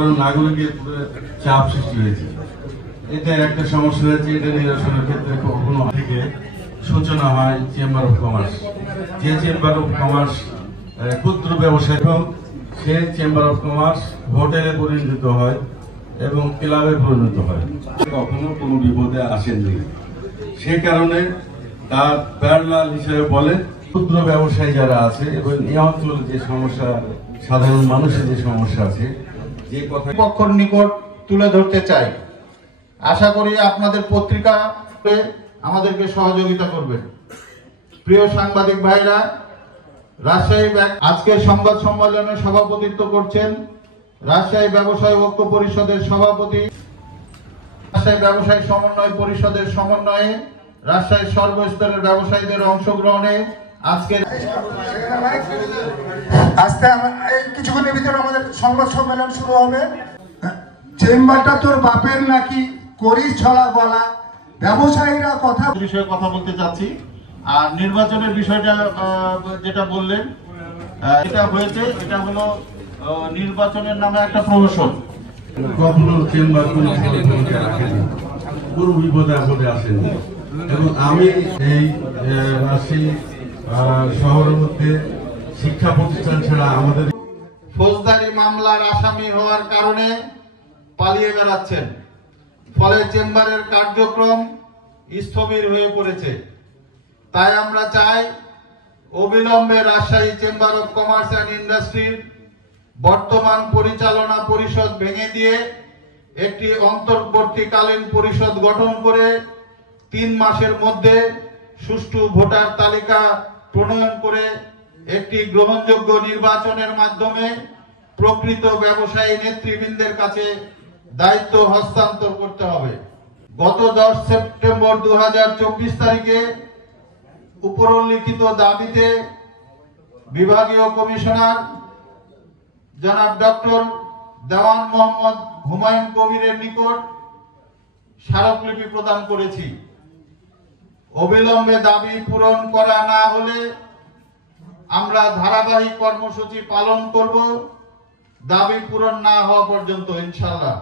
সাধারণ নাগরিকের চাপ সৃষ্টি হয়েছে। এটা একটা সমস্যা হয়েছে। এটা নিরসনের ক্ষেত্রে কখনো থেকে সূচনা হয় চেম্বার অফ কমার্স। যে চেম্বার অফ কমার্স ক্ষুদ্র ব্যবসায়ী এবং সে চেম্বার অফ কমার্স হোটেলে পরিণত হয় এবং ক্লাবে পরিণত হয়, কখনো কোনো বিপদে আসেননি। সে কারণে তার প্যারালাল হিসেবে বলে ক্ষুদ্র ব্যবসায়ী যারা আছে এবং এই অঞ্চলে যে সমস্যা, সাধারণ মানুষের যে সমস্যা আছে, যে কথা পক্ষের নিকট তুলে ধরতে চাই। আশা করি আপনাদের পত্রিকা আমাদেরকে সহযোগিতা করবেন। প্রিয় সাংবাদিক ভাইরা, রাজশাহী আজকের সংবাদ সম্মেলনে সভাপতিত্ব করছেন রাজশাহী ব্যবসায়ী ঐক্য পরিষদের সভাপতি, রাজশাহী ব্যবসায়ী সমন্বয় পরিষদের সমন্বয়ে রাজশাহীর সর্বস্তরের ব্যবসায়ীদের অংশগ্রহণে আজকের কিছুক্ষণের ভিতরে আমাদের সংবাদ সম্মেলন শুরু হবে। চেম্বারটা তোর বাপের নাকি করিস ছলা বলা, ব্যবসায়ীরা কথা বিষয়ে কথা বলতে চাচ্ছি। আর নির্বাচনের বিষয়টা যেটা বললেন, এটা হয়েছে, এটা হলো নির্বাচনের নামে একটা প্রহসন। কখনো চেম্বার কোনো বিপদে আপদে আসেনি এবং আমি এই রাজশাহী শহরের মধ্যে শিক্ষা প্রতিষ্ঠান ছাড়া আমাদের ফৌজদারি মামলার আসামি হওয়ার কারণে পালিয়ে বেড়াচ্ছেন, ফলে চেম্বারের কার্যক্রম স্থবির হয়ে পড়েছে। তাই আমরা চাই অবিলম্বে Rajshahi chamber of commerce and ইন্ডাস্ট্রির বর্তমান পরিচালনা পরিষদ ভেঙে দিয়ে একটি অন্তর্বর্তীকালীন পরিষদ গঠন করে 3 মাসের মধ্যে সুষ্ঠু ভোটার তালিকা প্রণয়ন করে একটি গ্রহণযোগ্য নির্বাচনের মাধ্যমে প্রকৃত ব্যবসায়ী নেতৃবৃন্দের কাছে দায়িত্ব হস্তান্তর করতে হবে। গত 10 সেপ্টেম্বর 2024 তারিখে উপরোল্লিখিত দাবিতে বিভাগীয় কমিশনার জনাব ডক্টর দেওয়ান মোহাম্মদ হুমায়ুন কবিরের নিকট স্মারকলিপি প্রদান করেছি। অবিলম্বে দাবি পূরণ করা না হলে আমরা ধারাবাহিক কর্মসূচি পালন করব, দাবি পূরণ না হওয়া পর্যন্ত ইনশাআল্লাহ।